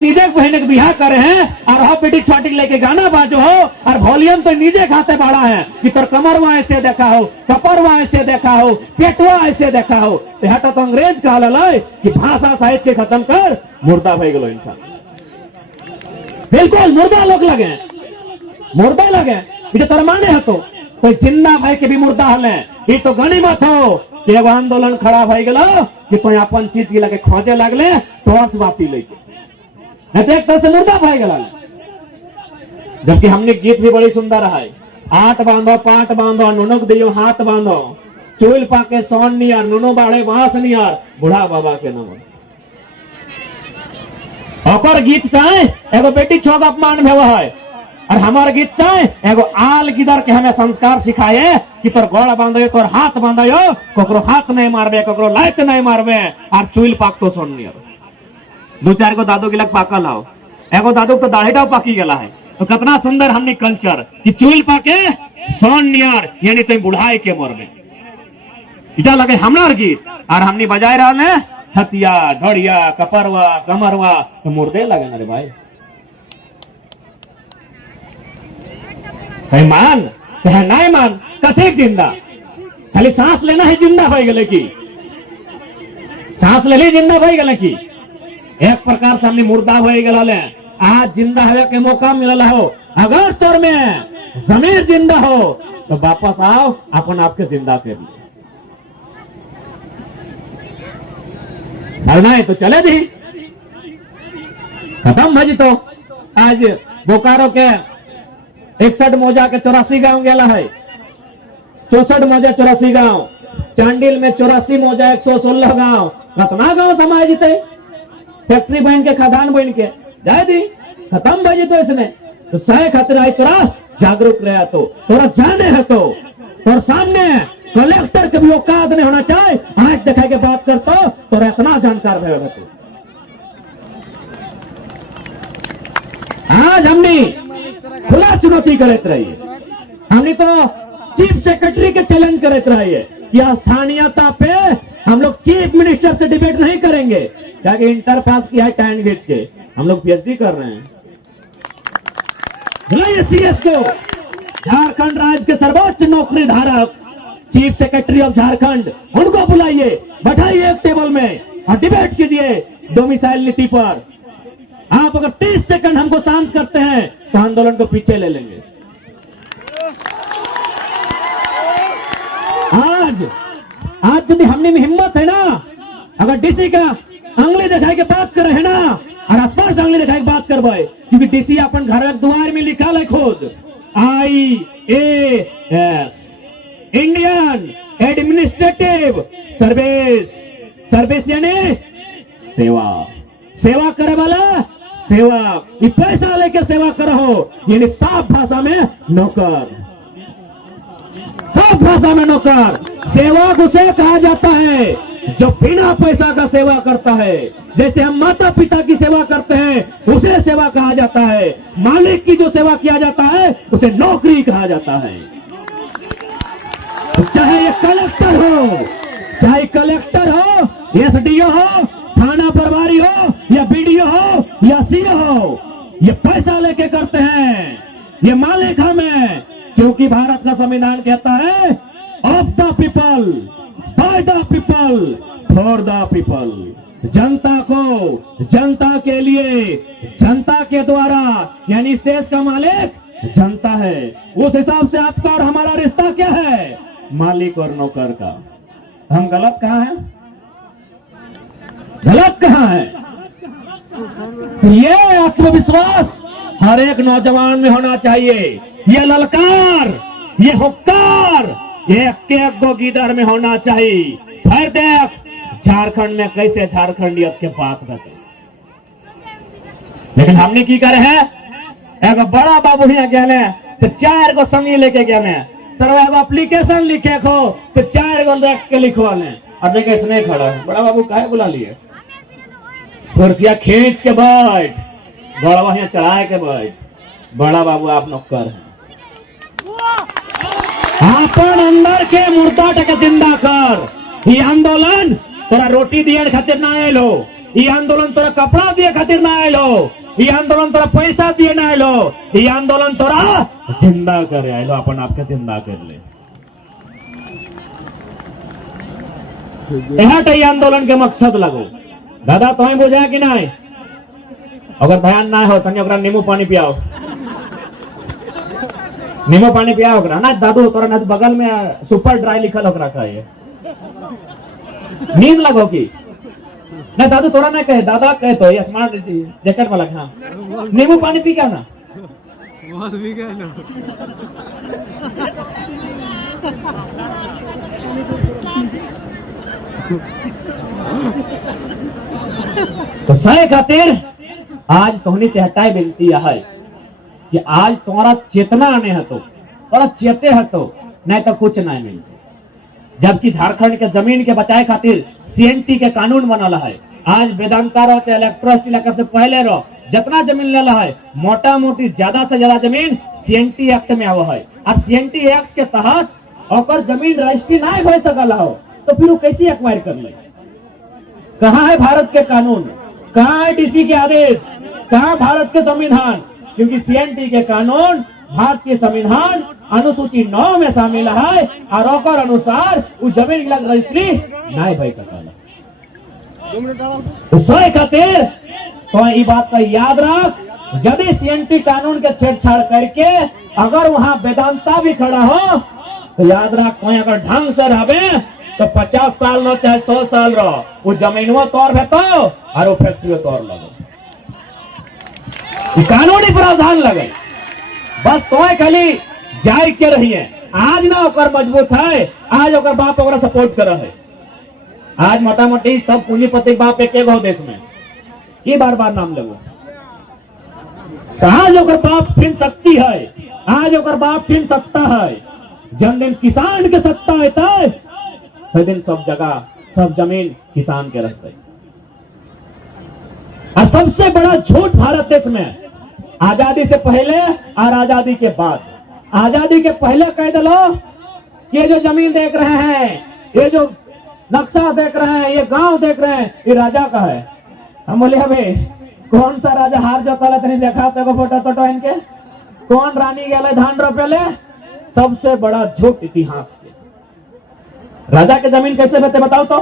नीचे बहन के बिहार करे हैं और हो बेटी छोटी लेके गाना बाजो हो और वॉल्यूम तो नीचे खाते बड़ा है कि तोर कमरवा ऐसे देखा हो, कपरवा ऐसे देखा हो, पेटवा ऐसे देखा हो। तो अंग्रेज कहा लय कि भाषा साहित्य के खत्म कर, मुर्दा भई गलो इंसान। बिल्कुल मुर्दा लोग लगे, मुर्दा लगे। ये तोर माने है तो कोई जिंदा भाई के भी मुर्दा हले। ये तो गनीमत हो कि एगो आंदोलन खड़ा भई गलो कि कोई अपन चीज के लगे खोजे लगले टॉर्च बाती लेके, नहीं तो एक तरह से मुर्दा भाई गला। जबकि हमने गीत भी बड़ी सुंदर है, आठ बांधो पाट बांधो नुनुक दियो हाथ बांधो, चूल पाके सोन नियर नुनो बाढ़े बांस नियर बूढ़ा बाबा के नाम। और गीत का एगो बेटी छोक अपमान में है और हमार गीत का एगो आल गिदर के हमें संस्कार सिखाए कि तोर गोड़ बांधो तोर हाथ बांधो, ककरो हाथ नहीं मारबे, ककरो लाइट नहीं मारबे और चूल पाक तो सोन नियर। दो चार को दादू के लग पाकल हो, एगो दादू तो दाढ़ीटाও पाकी गला है। तो कितना सुंदर हमने कल्चर कि चूल पाके सोन नियर यानी तुम बुढ़ाई के मरबे। इटा लगे हमार गीत और हमने बजाए रहा हथिया ढोड़िया कपरवा कमरवा तो मुर्दे लगे रे भाई। भाई मान चाहे नहीं मान कथी जिंदा, खाली सांस लेना ही जिंदा भाई गले की, सांस ले जिंदा भाई गले की। एक प्रकार से हमने मुर्दा हो गए। आज जिंदा होने के मौका मिलल हो, अगर तोर में जमीर जिंदा हो तो वापस आओ अपन आपके जिंदा कर लिए, नहीं तो चले दी खत्म भजी। तो आज बोकारो के 61 मौजा के 84 गांव गेला है, 64 मौजा 84 गांव, चांडिल में 84 मौजा 116 गांव, कितना गांव समाज जीते। फैक्ट्री बन के खदान बन के जाए दी खत्म भजी। तो इसमें तो सह खतरा है, तोरा जागरूक रहा तो तोरा जाने है तो तोर सामने कलेक्टर के भी औकात नहीं होना चाहिए। आंख दिखा के बात करतो तोरा इतना जानकार रहे तो। आज हमने खुला चुनौती करते रहिए, हमने तो चीफ सेक्रेटरी के चैलेंज करते रहिए कि स्थानीयता पे हम लोग चीफ मिनिस्टर से डिबेट नहीं करेंगे। क्या कि इंटर पास किया है टाइम गेट के, हम लोग पीएचडी कर रहे हैं। बुलाइए सीएस को, झारखंड राज्य के सर्वोच्च नौकरी धारक चीफ सेक्रेटरी ऑफ झारखंड, उनको बुलाइए, बैठाइए एक टेबल में और डिबेट कीजिए डोमिसाइल नीति पर। आप अगर 30 सेकंड हमको शांत करते हैं तो आंदोलन को पीछे ले लेंगे। आज यदि हमने में हिम्मत है ना, अगर डीसी का अंगली दिखाई के बात करे है ना और आसपास अंगली दिखाई के बात करवाए, क्योंकि डीसी अपन घर द्वार में लिखा है खुद IAS Indian administrative service, service यानी सेवा, सेवा करे वाला सेवा, ये पैसा लेके सेवा करो यानी साफ भाषा में नौकर, साफ भाषा में नौकर। सेवक उसे कहा जाता है जो बिना पैसा का सेवा करता है। जैसे हम माता पिता की सेवा करते हैं उसे सेवा कहा जाता है, मालिक की जो सेवा किया जाता है उसे नौकरी कहा जाता है। तो चाहे ये कलेक्टर हो, चाहे कलेक्टर हो, एसडीओ हो, थाना प्रभारी हो या बीडीओ हो या सीओ हो, ये पैसा लेके करते हैं, ये मालिक हम हैं। क्योंकि भारत का संविधान कहता है of the people, by the people, for the people. जनता को, जनता के लिए, जनता के द्वारा, यानी इस देश का मालिक जनता है। उस हिसाब से आपका और हमारा रिश्ता क्या है, मालिक और नौकर का। हम गलत कहां हैं, गलत कहां है? ये आत्मविश्वास हर एक नौजवान में होना चाहिए, ये ललकार, ये हुक्कार, ये एक गो गीदर में होना चाहिए। फिर देख झारखंड में कैसे झारखंडियत के बात करते, लेकिन हमने की करे है, एक बड़ा बाबू यहाँ गए तो 4 गो संगी लेके गए, तो एप्लीकेशन लिखे खो तो 4 गो देख के लिखवा लें और देखे इसने खड़ा है। बड़ा बाबू काहे बुला लिए, कुर्सिया खींच के बैठ, बड़ा यहाँ चढ़ा के बैठ। बड़ा बाबू आप नौकर हैं, अपन अंदर के मुर्दा टके जिंदा कर। ये आंदोलन तोरा रोटी दिए खातिर ना आयल हो, ये आंदोलन तोरा कपड़ा दिए खातिर ना आयल हो, ये आंदोलन तोरा पैसा दिए ना आयल हो, ये आंदोलन तोरा जिंदा करे आयल हो, अपन आपके जिंदा कर ले। ये आंदोलन के मकसद लगो दादा, तुम्हें बुझा कि नहीं? अगर ध्यान ना हो तनी ओकरा नींबू पानी पियाओ, नींबू पानी पियाओ ओकरा ना दादू, तोरा ना बगल में सुपर ड्राई लिखल ओकरा कहे, नींद लगो की ना दादू, तोरा ना कहे दादा कहे तो ये स्मार्ट जैकेट वाला। हाँ नींबू पानी पी क्या ना तो सही खातिर आज तोहनी से हटाई बिनती है कि आज तुम्हारा चेतना आने है तो तोरा चेते है तो नहीं तो कुछ नहीं मिलते। जबकि झारखंड के जमीन के बचाए खातिर सीएनटी के कानून बनल है। आज वेदांता रहते इलेक्ट्रोसिटी लेकर से पहले रहो जितना जमीन लेला है मोटा मोटी ज्यादा से ज्यादा जमीन सीएनटी एक्ट में आवा है, और सीएनटी एक्ट के तहत और जमीन रजिस्ट्री नहीं हो सकल हो तो फिर वो कैसे एक्वायर कर ले? कहाँ है भारत के कानून, कहाँ है डीसी के आदेश, कहाँ भारत के संविधान? क्योंकि सीएनटी के कानून भारतीय संविधान अनुसूची 9 में शामिल है और ओकर अनुसार उस जमीन की रजिस्ट्री नहीं भई सकल। सोए खातिर तो ये बात का याद रख, यदि सीएनटी कानून के छेड़छाड़ करके अगर वहां वेदांता भी खड़ा हो तो याद रख, कोई अगर ढंग से रहे तो 50 साल लो चाहे 100 साल रहो, वो जमीनों तौर है तो और वो फैक्ट्री तौर लगे, कानूनी प्रावधान लगे। बस तो खाली जाय के रहिए। आज ना ओकर मजबूत है, आज ओकर बाप ओकरा सपोर्ट कर है। आज मोटा मोटी सब पूंजीपति बाप एक हो देश में, ये बार बार नाम लगो। आज ओकर बाप फिर शक्ति है, आज ओकर बाप फिर सत्ता है। जन दिन किसान के सत्ता है दिन सब जगह सब जमीन किसान के रहते। और सबसे बड़ा झूठ भारत देश में आजादी से पहले और आजादी के बाद, आजादी के पहले कह दलो ये जो जमीन देख रहे हैं, ये जो नक्शा देख रहे हैं, ये गांव देख रहे हैं, ये राजा का है। हम बोले हमें कौन सा राजा हार जोतल तनी देखा तो फोटो तो इनके, कौन रानी गए धान रोपेले? सबसे बड़ा झूठ इतिहास के। राजा के जमीन कैसे बते बताओ तो?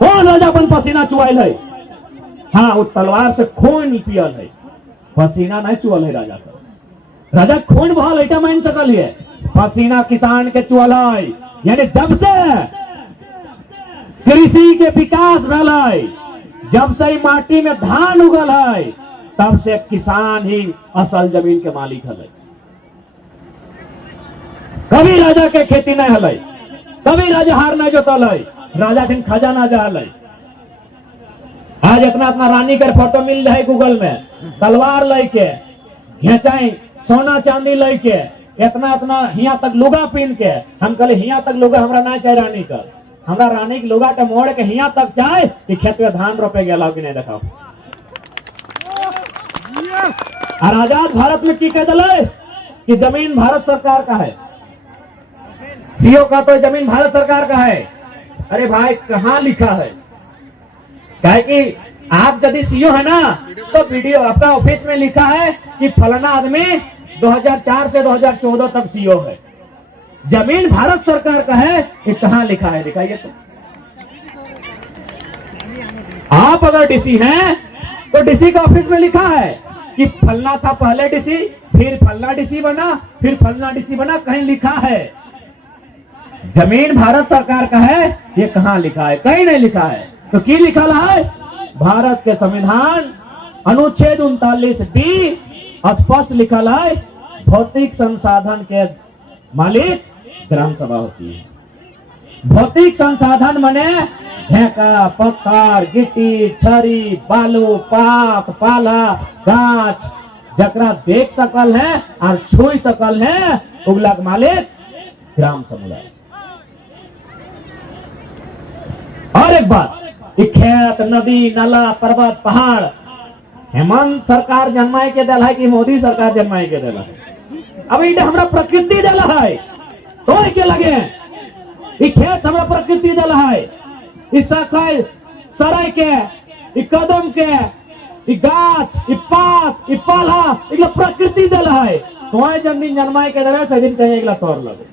कौन राजा अपन पसीना चुआल है? हाँ वो तलवार से खून पियल है, पसीना नहीं चुअल है राजा का। राजा खून बहा लैटा मान सकल है, पसीना किसान के चुअल है। यानी जब से कृषि के विकास रहा है, जब से माटी में धान उगल है, तब से किसान ही असल जमीन के मालिक है। कभी राजा के खेती नहीं हल, कभी राजा हार नहीं जोतल है, राजा के खजाना जहल है। आज इतना इतना रानी के फोटो मिल जाए गूगल में, तलवार लेके घेचाई सोना चांदी लेके इतना इतना हिया तक लुगा पहन के, हम कहले हिया तक लुगा हमरा ना चाहे रानी का, हमरा रानी के लुगा के मोड़ के हिया तक चाहे कि खेत में धान रोपे गया कि नहीं देखाओ। और आजाद भारत में की कह दिले कि जमीन भारत सरकार का है, सीओ का तो जमीन भारत सरकार का है। अरे भाई कहां लिखा है? कहे कि आप यदि सीओ है ना तो वीडियो आपका ऑफिस में लिखा है कि फलाना आदमी 2004 से 2014 तक सीओ है। जमीन भारत सरकार का है, ये कहां लिखा है? दिखाइए तो। आप अगर डीसी हैं तो डीसी का ऑफिस में लिखा है कि फलना था पहले डीसी, फिर फलना डीसी बना, फिर फलना डीसी बना, कहीं लिखा है। जमीन भारत सरकार का है, ये कहां लिखा है? कहीं नहीं लिखा है। तो की लिखा है? भारत के संविधान अनुच्छेद 39B स्पष्ट लिखा है, भौतिक संसाधन के मालिक ग्राम सभा होती है। भौतिक संसाधन मने ढेका, पत्थर, गिट्टी, छरी, बालू, पात, पाला, गाछ, जकरा देख सकल है और छू सकल है, उगला मालिक ग्राम समुदाय। और एक बात, खेत, नदी, नाला, पर्वत, पहाड़ हेमंत सरकार जन्माए के दिला है कि मोदी सरकार जन्माए के दिला है? अब ये हमरा प्रकृति दिला है तो के लगे, ये खेत हमरा प्रकृति दिला है, इस सराय के इ कदम के इ गाछ इ पात इ पाला इगला प्रकृति दल है तो जन दिन जन्माए के देवे से दिन कहे इगला तोड़ लगे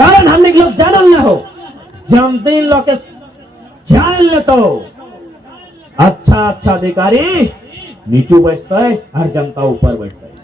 कारण हम लोग जानल न हो जम दिन लोग के जान ले तो अच्छा अच्छा अधिकारी नीचू बैठता है और जनता ऊपर बैठता है